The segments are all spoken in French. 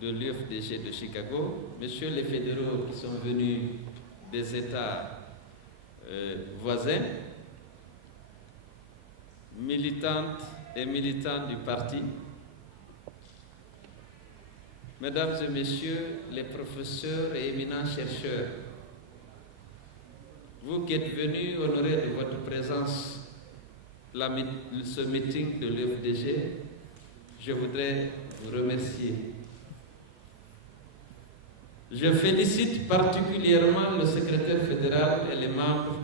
de l'UFDG de Chicago, messieurs les fédéraux qui sont venus des États voisins, militantes et militants du parti, mesdames et messieurs les professeurs et éminents chercheurs, vous qui êtes venus honorer de votre présence ce meeting de l'UFDG, je voudrais vous remercier. Je félicite particulièrement le secrétaire fédéral et les membres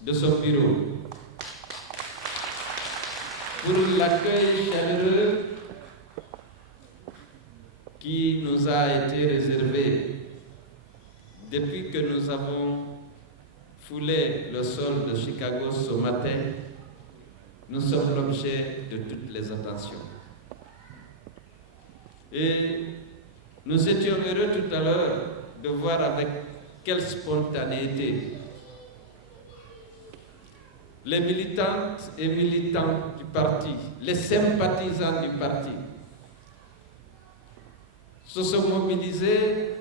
de son bureau pour l'accueil chaleureux qui nous a été réservé depuis que nous avons foulé le sol de Chicago ce matin. Nous sommes l'objet de toutes les attentions. Et nous étions heureux tout à l'heure de voir avec quelle spontanéité les militantes et militants du parti, les sympathisants du parti, se sont mobilisés.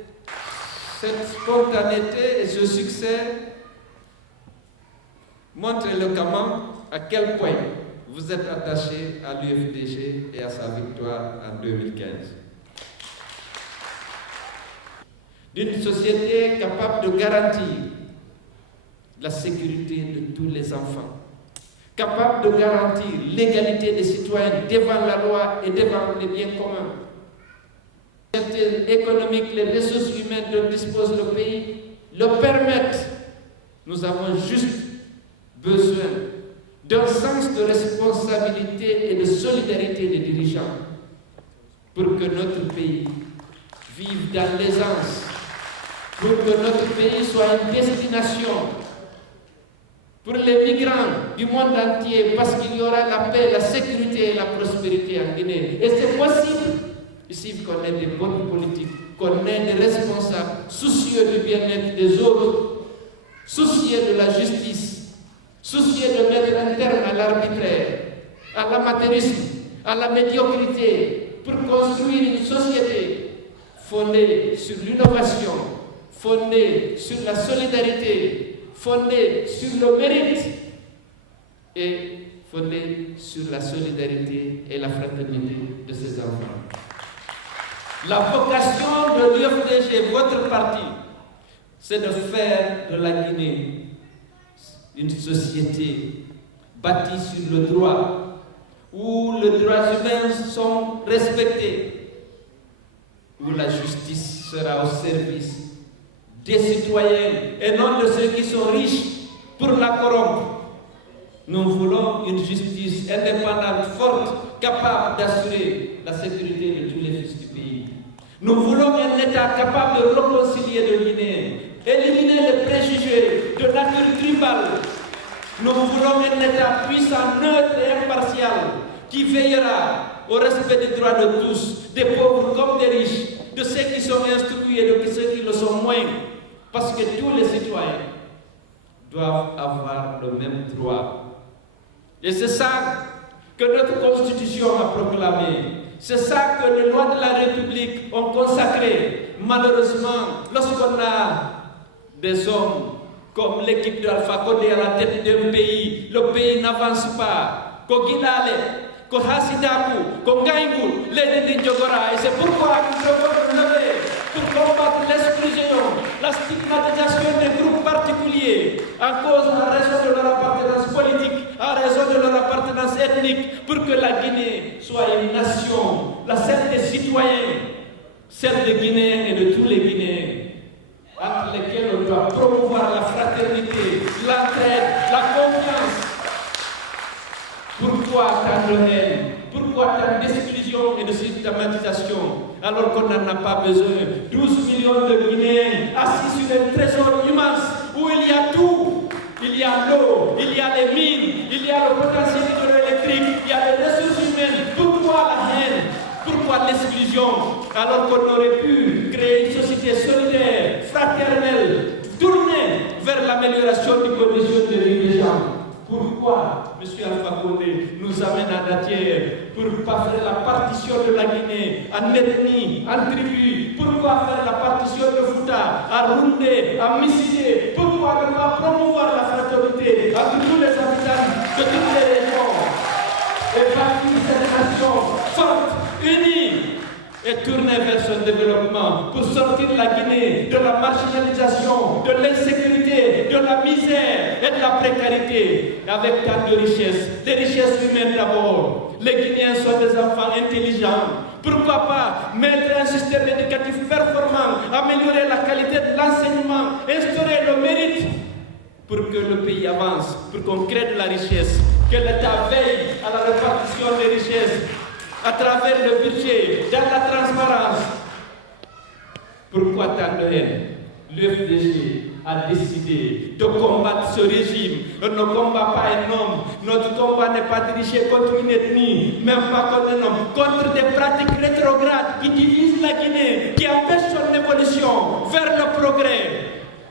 Cette spontanéité et ce succès montrent éloquemment à quel point vous êtes attachés à l'UFDG et à sa victoire en 2015. D'une société capable de garantir la sécurité de tous les enfants, capable de garantir l'égalité des citoyens devant la loi et devant les biens communs. Les sociétés économiques, les ressources humaines dont dispose le pays le permettent. Nous avons juste besoin d'un sens de responsabilité et de solidarité des dirigeants pour que notre pays vive dans l'aisance, pour que notre pays soit une destination pour les migrants du monde entier, parce qu'il y aura la paix, la sécurité et la prospérité en Guinée. Et c'est possible, ici qu'on ait des bonnes politiques, qu'on ait des responsables soucieux du bien-être des autres, soucieux de la justice, soucieux de mettre un terme à l'arbitraire, à l'amateurisme, à la médiocrité, pour construire une société fondée sur l'innovation, fondée sur la solidarité, fondée sur le mérite et fondée sur la solidarité et la fraternité de ses enfants. La vocation de l'UFDG, votre parti, c'est de faire de la Guinée une société bâtie sur le droit, où les droits humains sont respectés, où la justice sera au service des citoyens et non de ceux qui sont riches pour la corrompre. Nous voulons une justice indépendante, forte, capable d'assurer la sécurité de tous les fils du pays. Nous voulons un État capable de réconcilier les Guinéens, éliminer les préjugés de nature tribale. Nous voulons un État puissant, neutre et impartial qui veillera au respect des droits de tous, des pauvres comme des riches, de ceux qui sont instruits et de ceux qui le sont moins. Parce que tous les citoyens doivent avoir le même droit. Et c'est ça que notre Constitution a proclamé. C'est ça que les lois de la République ont consacré. Malheureusement, lorsqu'on a des hommes comme l'équipe d'Alpha Condé à la tête d'un pays, le pays n'avance pas. Kogilale, Kohasidaku, Kongaïmou, les Djogora. Et c'est pourquoi nous devons nous lever pour combattre l'exclusion, la stigmatisation des groupes particuliers en cause en raison de leur appartenance politique, en raison de leur appartenance ethnique, pour que la Guinée soit une nation, la celle des citoyens, celle des Guinéens et de tous les Guinéens, entre lesquels on doit promouvoir la fraternité, l'entraide, la confiance. Pourquoi tant de haine? Pourquoi tant d'exclusion et de stigmatisation alors qu'on n'en a pas besoin? 12 millions de Guinéens assis sur un trésor immense où il y a tout. Il y a l'eau, il y a les mines, il y a le potentiel hydroélectrique, il y a les ressources humaines. Pourquoi la haine? Pourquoi l'exclusion? Alors qu'on aurait pu créer une société solidaire, fraternelle, tournée vers l'amélioration des conditions de vie des gens. Pourquoi M. Alpha Condé nous amène à Datière pour ne pas faire la partition de la Guinée en ethnie, en tribu? Pourquoi faire la partition de Fouta à Roundé, à Missidé? Pourquoi ne pas promouvoir la fraternité entre tous les habitants de toutes les régions et bâtir cette nation forte, unie et tourner vers son développement pour sortir la Guinée de la marginalisation, de l'insécurité, de la misère et de la précarité, avec tant de richesses, des richesses humaines d'abord. Les Guinéens sont des enfants intelligents. Pourquoi pas mettre un système éducatif performant, améliorer la qualité de l'enseignement, instaurer le mérite pour que le pays avance, pour qu'on crée de la richesse, que l'État veille à la répartition des richesses à travers le budget, dans la transparence. Pourquoi tant de haine? L'UFDG a décidé de combattre ce régime. On ne combat pas un homme. Notre combat n'est pas dirigé contre une ethnie, même pas contre un homme, contre des pratiques rétrogrades qui divisent la Guinée, qui empêchent son évolution vers le progrès.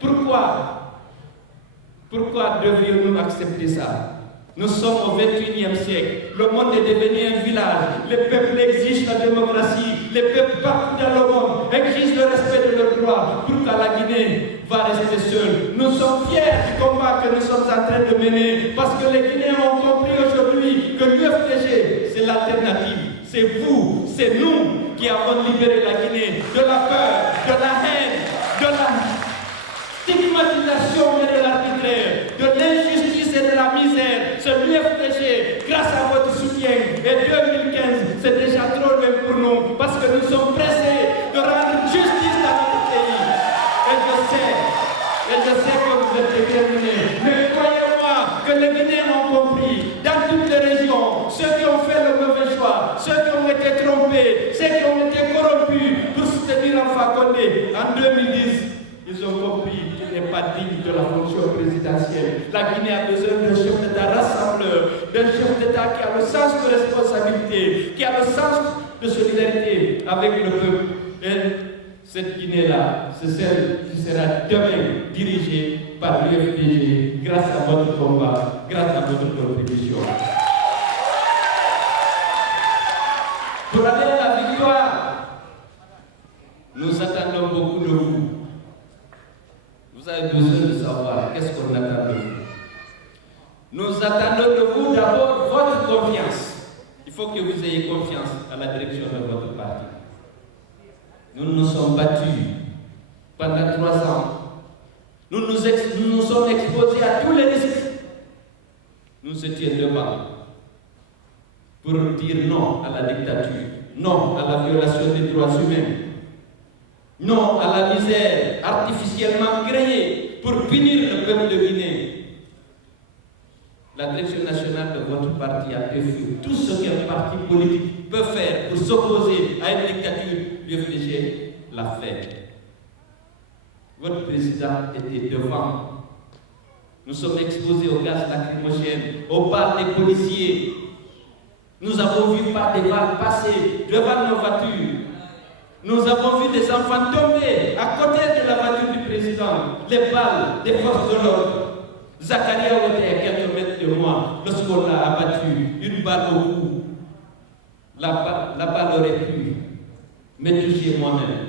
Pourquoi devrions-nous accepter ça? Nous sommes au XXIe siècle. Le monde est devenu un village. Les peuples exigent la démocratie. Les peuples partout dans le monde exigent le respect de leurs droits. Pourquoi la Guinée va rester seule? Nous sommes fiers du combat que nous sommes en train de mener parce que les Guinéens ont compris aujourd'hui que l'UFDG, c'est l'alternative. C'est vous, c'est nous qui avons libéré la Guinée de la peur, de la haine, de la stigmatisation et de l'arbitraire, de l'injustice et de la misère. Ce l'UFDG, grâce à votre soutien, et 2015, c'est déjà trop loin pour nous, parce que nous sommes pressés de rendre justice à notre pays. Et je sais que vous êtes déterminés. Mais croyez-moi que les Guinéens ont compris, dans toutes les régions, ceux qui ont fait le mauvais choix, ceux qui ont été trompés, ceux qui ont été corrompus pour soutenir Alpha Condé en 2010, ils ont compris qu'il n'est pas digne de la fonction présidentielle. La Guinée a besoin d'un chef d'État rassembleur, d'un chef d'État qui a le sens de responsabilité, qui a le sens de solidarité avec le peuple. Et cette Guinée-là, c'est celle qui sera demain dirigée par l'UFDG grâce à votre combat, grâce à votre contribution. Pour aller à la victoire, nous attendons beaucoup de vous. Vous avez besoin de savoir qu'est-ce qu'on attend de vous. Nous attendons de vous d'abord votre confiance. Il faut que vous ayez confiance à la direction de votre parti. Nous nous sommes battus pendant 3 ans. Nous nous sommes exposés à tous les risques. Nous étions devant pour dire non à la dictature, non à la violation des droits humains, non à la misère artificiellement créée pour punir le peuple de Guinée. La direction nationale de votre parti a fait tout ce qu'un parti politique peut faire pour s'opposer à une dictature. L'UFDG l'a fait. Votre président était devant. Nous sommes exposés au gaz lacrymogène, aux balles des policiers. Nous avons vu par des balles passer devant nos voitures. Nous avons vu des enfants tomber à côté de la voiture du président. Les balles des forces de l'ordre. Zakaria était à quelques mètres de moi lorsqu'on l'a abattu, une balle au cou. La balle aurait pu me toucher moi-même.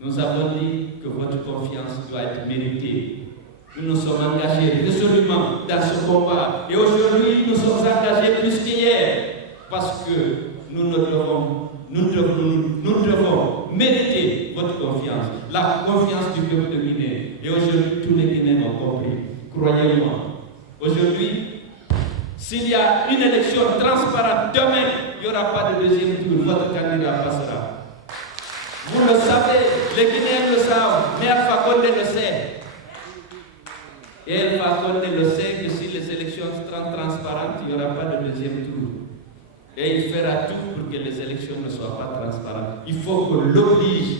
Nous avons dit que votre confiance doit être méritée. Nous nous sommes engagés résolument dans ce combat. Et aujourd'hui, nous sommes engagés plus qu'hier. Parce que nous devons mériter votre confiance. La confiance du peuple de Guinée. Et aujourd'hui, tous les Guinéens ont compris. Croyez-moi. Aujourd'hui, s'il y a une élection transparente, demain, il n'y aura pas de deuxième tour. Votre candidat passera. Vous le savez, les Guinéens le savent, mais Alpha Condé le sait. Et Alpha Condé le sait que si les élections seront transparentes, il n'y aura pas de deuxième tour. Et il fera tout pour que les élections ne soient pas transparentes. Il faut qu'on l'oblige.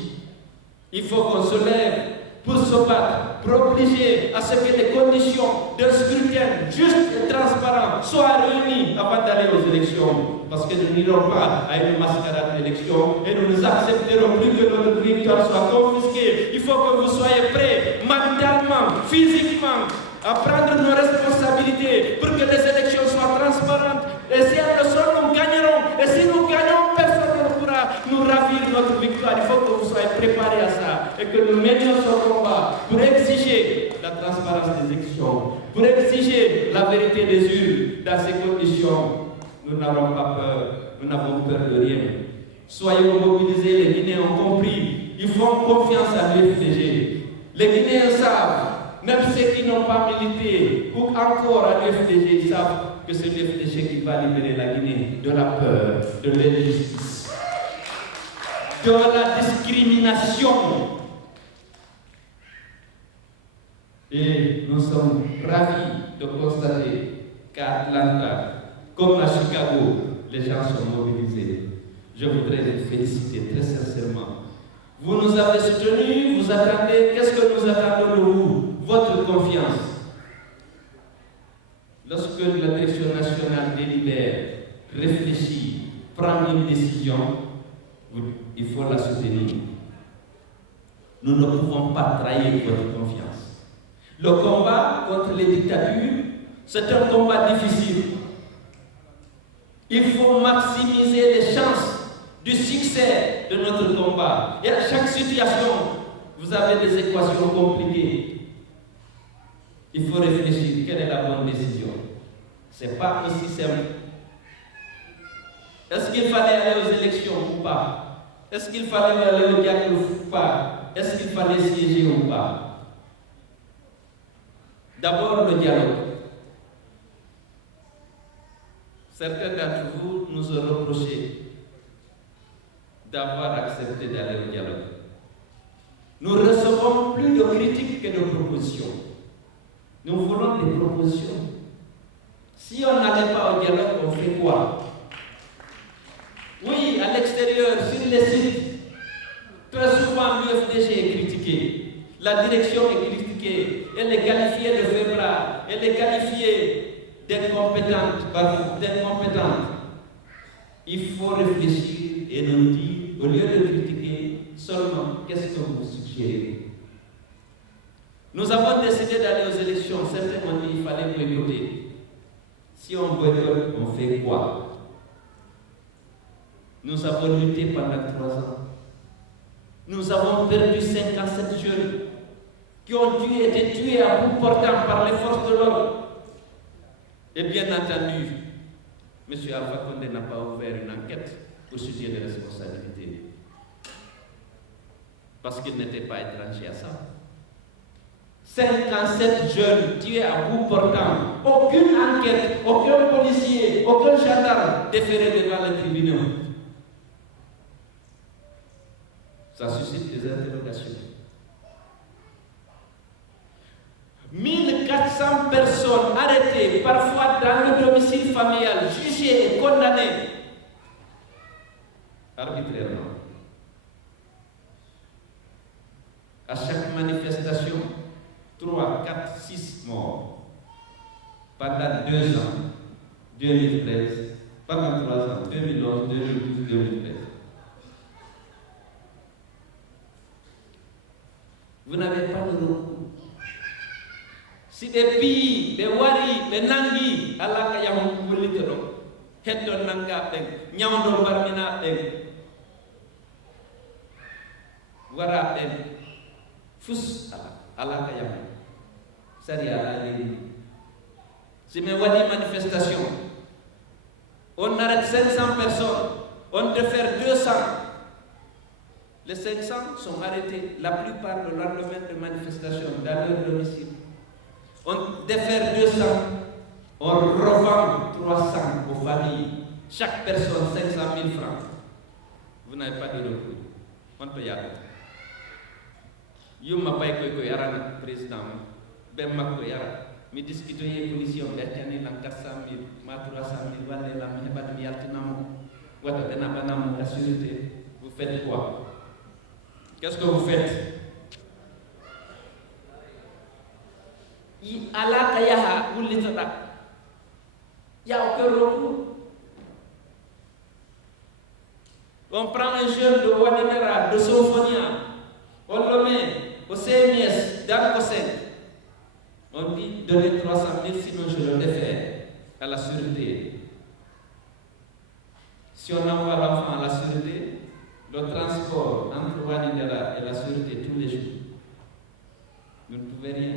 Il faut qu'on se lève pour se battre, pour obliger à ce que les conditions d'un scrutin juste et transparent soient réunies avant d'aller aux élections. Parce que nous n'irons pas à une mascarade d'élection et nous ne accepterons plus que notre victoire soit confisquée. Il faut que vous soyez prêts, mentalement, physiquement, à prendre nos responsabilités pour que les élections soient transparentes. Et si elles le sont, nous gagnons. transparence des élections, pour exiger la vérité des urnes. Dans ces conditions, nous n'avons pas peur, nous n'avons peur de rien. Soyons mobilisés, les Guinéens ont compris, ils font confiance à l'UFDG. Les Guinéens savent, même ceux qui n'ont pas milité ou encore à l'UFDG, ils savent que c'est l'UFDG qui va libérer la Guinée de la peur, de l'injustice, de la discrimination. Et nous sommes ravis de constater qu'à Atlanta, comme à Chicago, les gens sont mobilisés. Je voudrais les féliciter très sincèrement. Vous nous avez soutenus, vous attendez, qu'est-ce que nous attendons de vous? Votre confiance. Lorsque la direction nationale délibère, réfléchit, prend une décision, il faut la soutenir. Nous ne pouvons pas trahir votre confiance. Le combat contre les dictatures, c'est un combat difficile. Il faut maximiser les chances du succès de notre combat. Et à chaque situation, vous avez des équations compliquées. Il faut réfléchir, quelle est la bonne décision? Ce n'est pas aussi simple. Est-ce qu'il fallait aller aux élections ou pas? Est-ce qu'il fallait aller au dialogue ou pas? Est-ce qu'il fallait siéger ou pas? D'abord le dialogue. Certains d'entre vous nous ont reproché d'avoir accepté d'aller au dialogue. Nous recevons plus de critiques que de propositions. Nous voulons des propositions. Si on n'allait pas au dialogue, on fait quoi? Oui, à l'extérieur, sur les sites, très souvent l'UFDG est critiqué. La direction est critiquée. Elle est qualifiée de faiblard. Elle est qualifiée d'incompétente, Il faut réfléchir et nous dire, au lieu de critiquer, seulement qu'est-ce que vous suggérez? Nous avons décidé d'aller aux élections. Certains ont dit qu'il fallait boycotter. Si on boycotte, on fait quoi? Nous avons lutté pendant 3 ans. Nous avons perdu 57 jeunes qui ont été tués à bout portant par les forces de l'ordre. Et bien entendu, M. Alpha Condé n'a pas ouvert une enquête au sujet des responsabilités. Parce qu'il n'était pas étranger à ça. 57 jeunes tués à bout portant. Aucune enquête, aucun policier, aucun gendarme déféré devant les tribunaux. Ça suscite des interrogations. 1400 personnes arrêtées, parfois dans le domicile familial, jugées et condamnées arbitrairement. À chaque manifestation, 3, 4, 6 morts. Pendant 2 ans, 2013, pendant 3 ans, 2011, 2012, 2013. Vous n'avez pas de recours. Si des pays, des wari, des nangi, Allah kayahum bulitelo, heddon nanga ben, nyawdo barmina ben, wara ben, fus Allah kayahum. Saria ali. Si mes wadi manifestation, on arrête 500 personnes, on peut faire 200. Les 500 sont arrêtés, la plupart le lendemain de manifestation, dans leur domicile. On défère 200, on revend 300 aux familles, chaque personne 500 000 francs. Vous n'avez pas de recours. On peut y aller. Yuma pay koy yarana président ben makko yara mi discuter ye policier on bertani lan 400 000 ma 300 000 walle la mi hebat mi yaltinamo wata dana banam la sécurité. Vous faites quoi? Qu'est-ce que vous faites? Allah kayaha bullitada. Il n'y a aucun recours. On prend un jeune de Wadimera, de Sophonia, on le met au CMS, dans le CEN. On dit donnez 300 000, sinon je le défère à la sûreté. Si on envoie l'enfant à la sûreté, le transport entre Wadimera et la sûreté tous les jours, vous ne pouvez rien.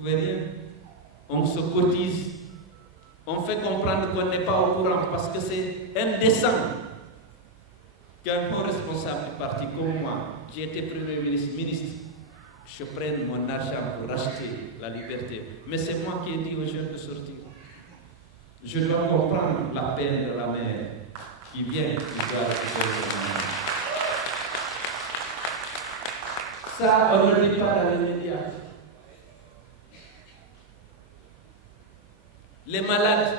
Vous voyez, on se cotise, on fait comprendre qu'on n'est pas au courant parce que c'est indécent qu'un bon responsable du parti comme moi, j'ai été Premier ministre, je prenne mon argent pour acheter la liberté. Mais c'est moi qui ai dit aux jeunes de sortir. Je dois comprendre la peine de la mère qui vient du doit Ça, on ne le dit pas dans les médias. Les malades,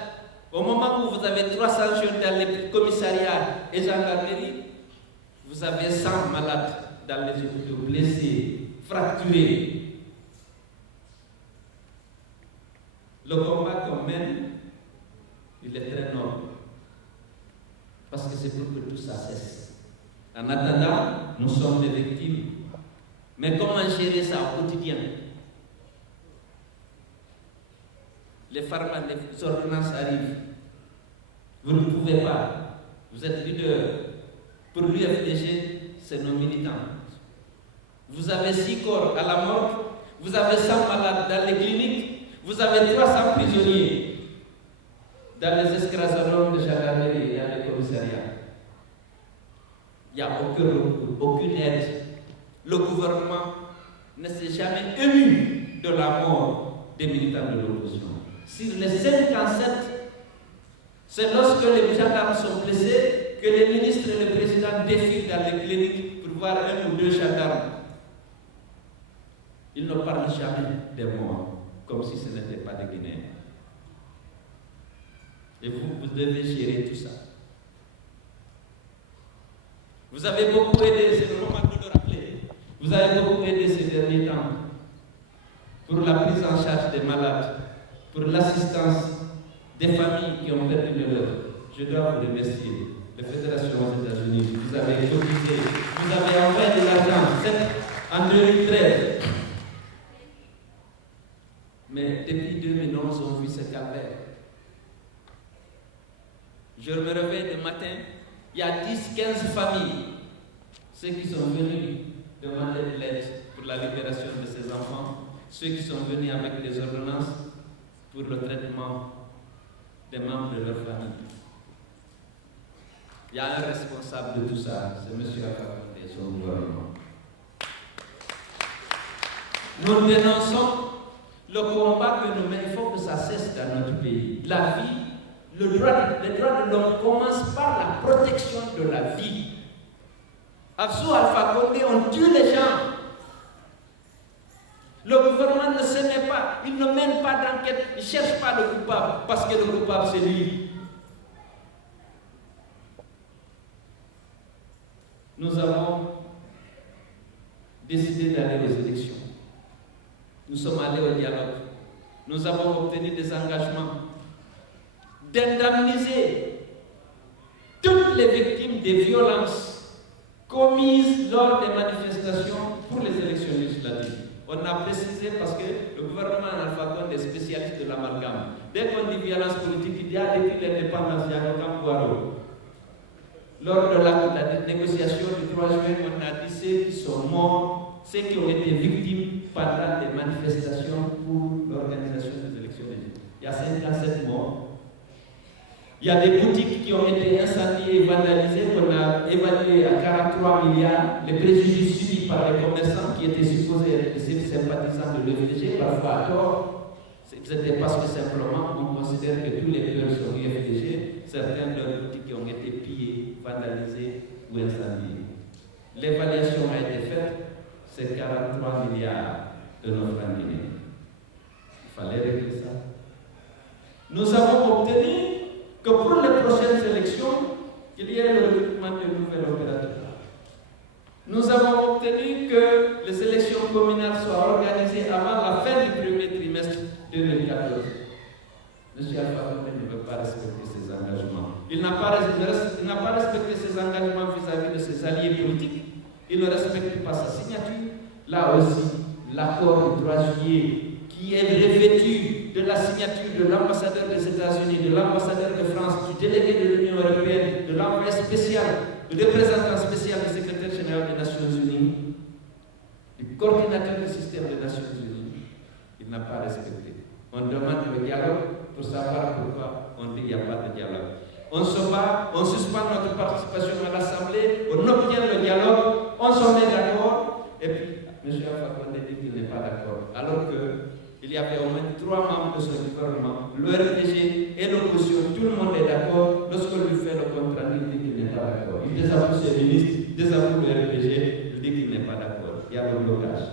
au moment où vous avez 300 jeunes dans les commissariats et gendarmeries, vous avez 100 malades dans les hôpitaux, blessés, fracturés. Le combat qu'on mène, il est très noble. Parce que c'est pour que tout ça cesse. En attendant, nous sommes des victimes. Mais comment gérer ça au quotidien? Les pharmacies, les ordonnances arrivent. Vous ne pouvez pas. Vous êtes leader. Pour l'UFDG, c'est nos militants. Vous avez 6 corps à la morgue, vous avez 100 malades dans les cliniques, vous avez 300 prisonniers dans les escrasadons de gendarmerie et dans les commissariats. Il n'y a aucune aide. Le gouvernement ne s'est jamais ému de la mort des militants de l'opposition. Sur les 57, c'est lorsque les gendarmes sont blessés que les ministres et le président défilent dans les cliniques pour voir 1 ou 2 gendarmes. Ils ne parlent jamais des morts, comme si ce n'était pas des Guinéens. Et vous devez gérer tout ça. Vous avez beaucoup aidé, c'est le moment de le rappeler. Vous avez beaucoup aidé ces derniers temps pour la prise en charge des malades, pour l'assistance des familles qui ont perdu le leur. Je dois vous remercier. La Fédération aux États-Unis, vous avez cotisé, vous avez envoyé de l'argent, en 2013. Mais depuis 2011, on vit ce calvaire. Je me réveille le matin, il y a 10-15 familles, ceux qui sont venus demander de l'aide pour la libération de ces enfants, ceux qui sont venus avec des ordonnances pour le traitement des membres de leur famille. Il y a un responsable de tout ça, c'est M. Afak et son gouvernement. Nous dénonçons le combat que nous menons. Il faut que ça cesse dans notre pays. La vie, les droits de l'homme commencent par la protection de la vie. Sous Alpha Condé, on tue les gens. Le gouvernement ne se met pas, il ne mène pas d'enquête, il ne cherche pas le coupable, parce que le coupable c'est lui. Nous avons décidé d'aller aux élections. Nous sommes allés au dialogue. Nous avons obtenu des engagements d'indemniser toutes les victimes des violences commises lors des manifestations pour les élections législatives. On a précisé parce que le gouvernement Alpha Condé est spécialiste de l'amalgame. Dès qu'on dit violence politique, il y a depuis l'indépendance, il y a aucun Boireau. Lors de la négociation du 3 juin, on a dit ceux qui sont morts, ceux qui ont été victimes pendant les manifestations pour l'organisation des élections législatives. Il y a 57 morts. Il y a des boutiques qui ont été incendiées et vandalisées qu'on a évaluées à 43 milliards. Les préjudices subis par les commerçants qui étaient supposés être des sympathisants de l'UFDG, parfois à tort. C'était parce que simplement on considère que tous les peurs sont UFDG. Certains de leurs boutiques qui ont été pillées, vandalisées ou incendiées. L'évaluation a été faite, c'est 43 milliards de nos francs guinéens. Il fallait régler ça. Nous avons obtenu que pour les prochaines élections, il y ait le recrutement de nouveaux opérateurs. Nous avons obtenu que les élections communales soient organisées avant la fin du premier trimestre 2014. M. Alpha Condé ne veut pas respecter ses engagements. Il n'a pas respecté ses engagements vis-à-vis de ses alliés politiques. Il ne respecte pas sa signature. Là aussi, l'accord du 3 juillet qui est revêtu de la signature de l'ambassadeur des États-Unis, de l'ambassadeur de France, du délégué de l'Union européenne, de l'envoyé spécial, du représentant spécial du secrétaire général des Nations Unies, du coordinateur du système des Nations Unies. Il n'a pas respecté. On demande le dialogue pour savoir pourquoi on dit qu'il n'y a pas de dialogue. On se bat, on suspend notre participation à l'Assemblée, on obtient le dialogue, on se met d'accord, et puis M. Alpha Condé dit qu'il n'est pas d'accord. Alors qu'il y avait au moins 3 membres de ce gouvernement, le RPG et l'opposition, tout le monde est d'accord. Lorsqu'on lui fait le contrat, il dit qu'il n'est pas d'accord. Il désavoue ses ministres, il désavoue le RPG, il dit qu'il n'est pas d'accord. Il y a le blocage.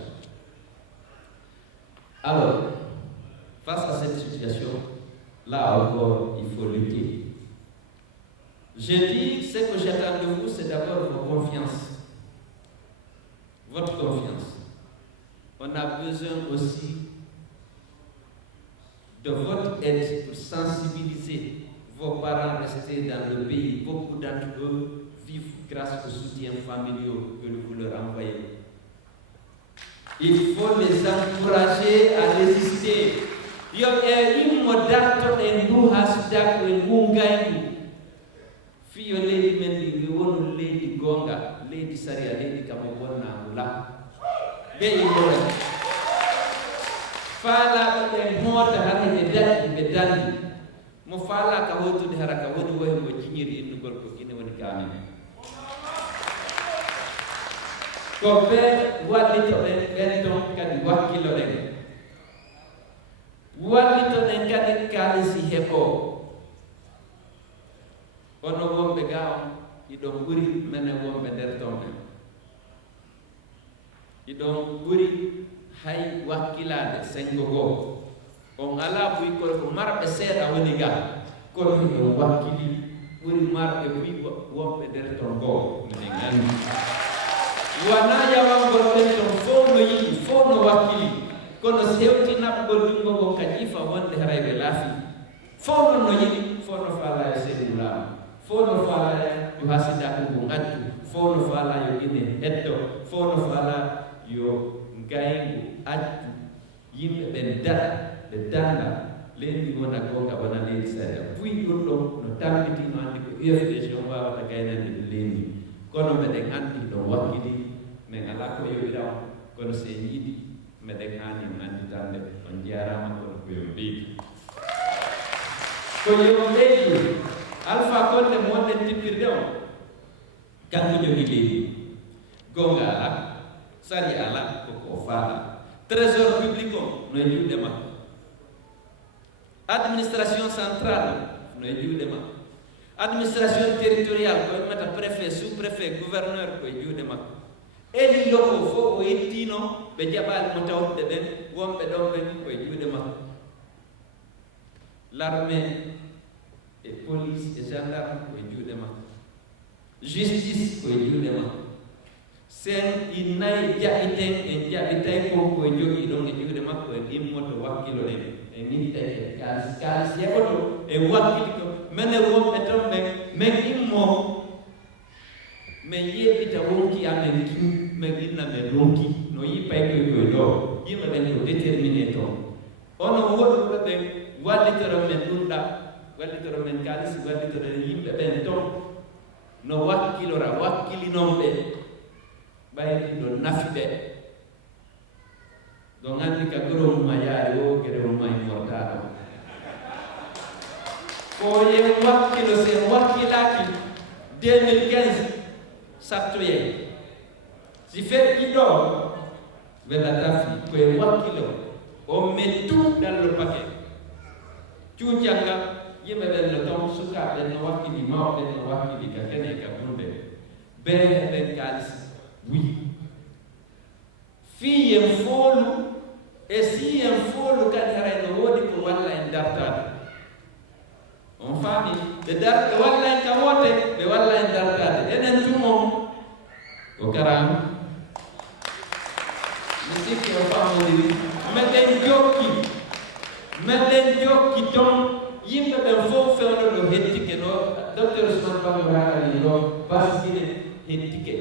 Alors, face à cette situation, là encore, il faut lutter. J'ai dit, ce que j'attends de vous, c'est d'abord votre confiance. Votre confiance. On a besoin aussi de votre aide pour sensibiliser vos parents restés dans le pays. Beaucoup d'entre eux vivent grâce aux soutiens familiaux que vous leur envoyez. Il faut les encourager à résister. Yo immodato e nuhasdak e mungainu. Fiyo lady mendi wonu lady gonga, lady saria, lady kamabona mula. Be imore. Fala e mota hane de bedani. Mo fala ka wotu de haraka woni wo mo jinyiri indu gorko kine woni kame. Ko be wadi to ben ton kadi wakilo de. Wallito nen kadi kalisi hebo ono wombe gaaw idon buri mene wombe der tombe idon buri hay wakkilade sengo go on ala buy ko marbe seeda woni ga ko no wakkili buri marbe buy wombe der ton go mene ngani wana yawa go der ton fo no yi fo no wakkili kono sewti nabgol jungo go kajifa wonde haraybe laafi fono no yidi fono fala e sedula fono fala yo hasida ko ngaddu fono fala yo ine heddo fono fala yo ngaygu addu yimbe ben dara de danda lendi wona gonga wana lendi sada puy dullo no tambiti no andi ko UFDG on wawa ta gaynande lendi kono meden andi do wakkili men ala ko yo iraw kono se yidi meden hani andi dande on jarama ko yo bi ko yo lendi Alpha Condé monde tipirde on kanko jogi lendi gonga ala sari ala ko fala trésor public on no juude makko administration centrale no juude makko administration territoriale ko meta préfet sous préfet gouverneur ko juude makko eli loko fo o ettino be jabal mo tawde ben wombe don ben ko juude makko l'armée et police et gendarme ko juude makko justice ko juude makko sen inay jaiten en jaitay ko jogi don e juude makko e immoto wakkilo den e nitta e kalis yekoto e wakkili ko mene wombe ton ben men immo men yebita wonki amen ki men inna men ronki no yipay ko do yima ben ko déterminé to ono wodo be wallitoro men dunda wallitoro men kalis wallitoro yimbe ben ton no wakkilora wakkilinombe bayri do nafide do ngandi ka goro mayaari o gere o may mortado ko ye wakkilo se wakkilaki 2015 sartoye si fait ido vela tafi ko ye wakkilo o met tout dans le paquet tout janga yeme ben le tom suka ben no wakkili ma ben no wakkili ka kene ka bunde ben kalis. Oui. Fille folu e si en folu kan harayno wodi ko walla en dartade on fami de dar walla en kamote be walla en dartade enen tumo ko karam misiki o famodi meden jokki ton yimbe be fof fewno do hettike no docteur Ousmane Bamba ali no basine hettike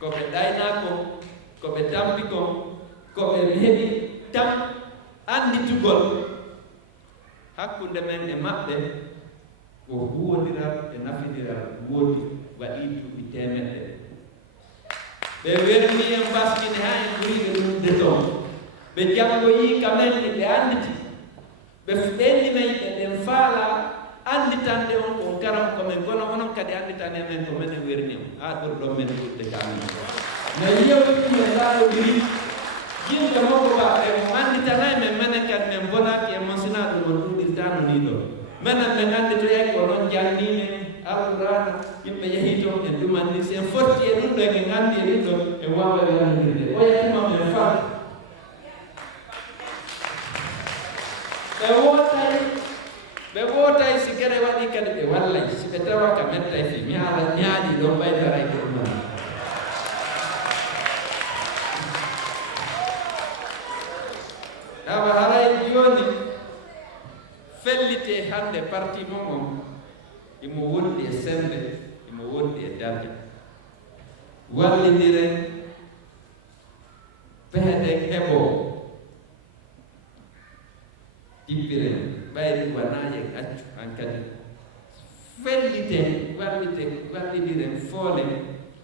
ko be dayna ko be tampi ko be hebi tam andi tugol hakkunde men e mabbe ko huwodira e nafidira wodi wadi dubi temedde be wermi en baskine ha en buri de ton ɓe jangoyi kamen ɓe anditi ɓe ɓenni men ɓen faala anditande on ko garam komin gono onon kadi anditande men ko menen werni on ha ɓurɗon men ɓurɗe kamen no yewtime laaɗodiri yimɓe makko ba ɓe mo anditanayi men menen kadi men bonaki e monsina ɗum on ɗuɗirtano ni ɗo menen men anditoye ko noon jannimen alqur'ana yimɓe yehi toon en ɗumanni si en fotti e ɗum ɗo en andi e ɗum ɗo en wawa wernodirde o yatima men faat ɓe wootay si gere waɗi kadi ɓe wallay si ɓe tawa ka mettay fi mi ala ñaaɗi ɗon ɓaydaray ko ɗum awa haray joni fellite hande parti momon imo wondi e sembe imo wondi e darde wallidiren peheɗen heɓo ɗippiren ɓayri wanayen accu han kadi felliten wallidiren foole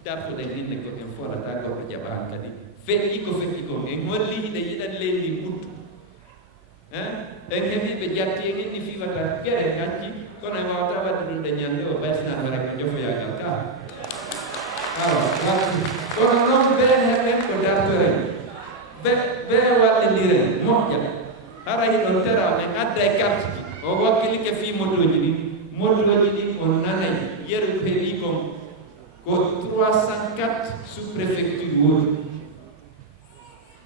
dartoɗen ninde ko en foolata goɗɗo jaɓa han kadi feƴƴi ko en holli ine yiɗan leydi ɓuttu en heɓiɓe jatti en inni fiwata gueɗe gacci kono en wawata wadde ɗum ɗe ñande o ɓaytinano rek ko jofoyagal ka kono noon ɓe heɓen ko dartoren ɓe wallidiren moƴƴa hara hiɗon tera men adda e carte ji o wakkilike fi motoji ɗi on nanay yeru heeɓi kon ko 304 sous préfecture woodi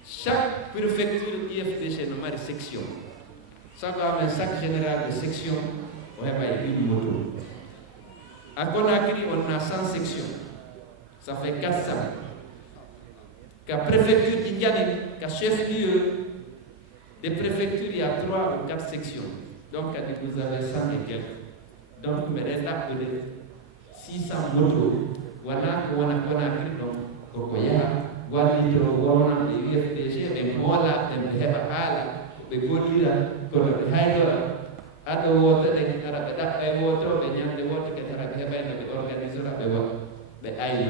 chaque préfecture IFDC no mari section sago amen chaque général de section o heɓa une moto à Conakry on a 100 sections ça fait 400 ka préfecture ɗi jani ka chef lieu des préfectures il y a 3 ou 4 sections donc vous avez 100 et quelques donc mbeɗen ɗaɓɓude 600 motos wona ko wona Conakry ɗon koko yaha wallito wonande UFDG ɓe moola ɓe heɓa haala ɓe goɗɗira kono ɓe haydora aɗo woto ɗen ara ɓe ɗaɓɓa e woto ɓe ñamde woto kadi ara ɓe heɓayno ɓe organisera ɓe wa ɓe ayna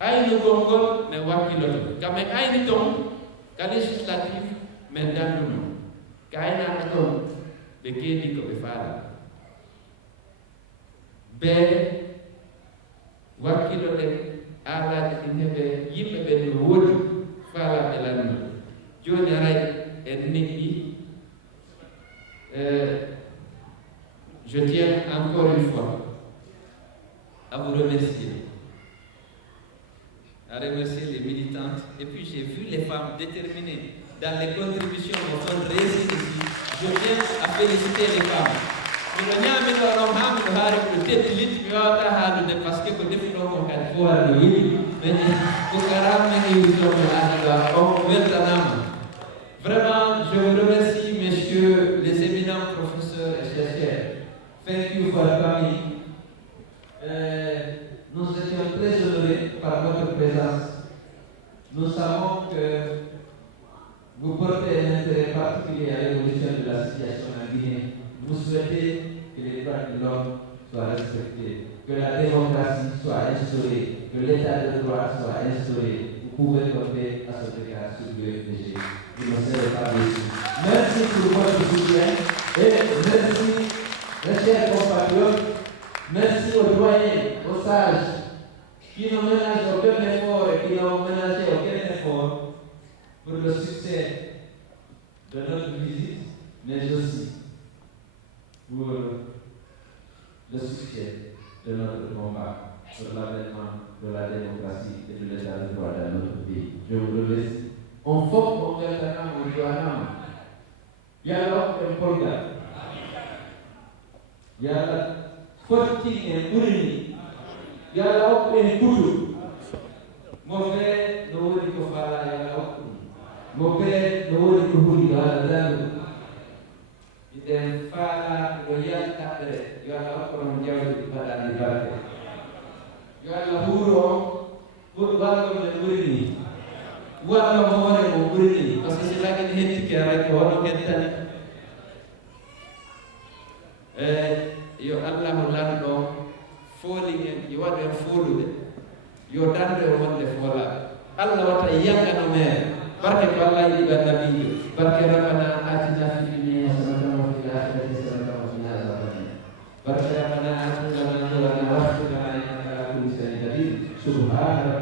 aynugol ngol min wakkiloto kam en ayni toon ka législatif min danduno ka aynaka ɗon ɓe keedi ko ɓe faala ɓe wakkiloɗen aalaji ɗin heɓe yimɓe ɓen no woodi faalaɓe lanno joni aray en neɗɗi je tiens encore une fois à vous remercier, à remercier les militantes. Et puis j'ai vu les femmes déterminées dans les contributions au fond réussies ici. Je viens à féliciter les femmes. Mino ñaamino ɗon haa miɗo haari ko teddi liɗɗi mi wawata haalude par ce que ko defuɗo ko kadi fof ara no yiɗi ɓeni ko garammen émission on weltanama. Vraiment, je vous remercie, messieurs les éminents professeurs et chercheurs. Thank you for coming. Nous étions très honorés par votre présence. Nous savons que vous portez un intérêt particulier à l'évolution de la situation en Guinée. Vous souhaitez que les droits de l'homme soient respectés, que la démocratie soit instaurée, que l'état de droit soit instauré. Vous pouvez compter à ce regard sur l'UFDG. Vous ne serez pas déçus. Merci pour votre soutien et merci, mes chers compatriotes, merci aux doyens, aux sages, qui n'ont ménagé aucun effort et qui n'ont ménagé aucun effort pour le succès de notre visite, mais aussi pour le succès de notre combat pour l'avènement de la démocratie et de l'état de droit dans notre pays. Je vous remercie. On faut qu'on mette un âme au Johanam. Il y a l'homme un programme. Il y a la fortune et l'urini. Il y a l'homme un couteau. Mon père, nous voulons que Fala, il y a l'homme. Mon père, nous voulons que vous dites à la iden faala yo yaltaɓre yo allah hokkonon jawdi mbaɗani barke yo allah huuro on ɓuri wallo men ɓuri ni wallo hoore mo ɓuri ni par ce que si lagini hettike arake hono hettani yo allahu lanɗo fooli en yo waɗu en foolude yo dande o wonde foolaɓe allah wata yangano mere barke wallahi iban nabiyyu barke rabbana atina fid dunya hasanatan wa fil akhirati hasanatan wa qina adzabannar barke rabbana atina min ladunka rahmatan innaka ala kulli shay'in qadir subhana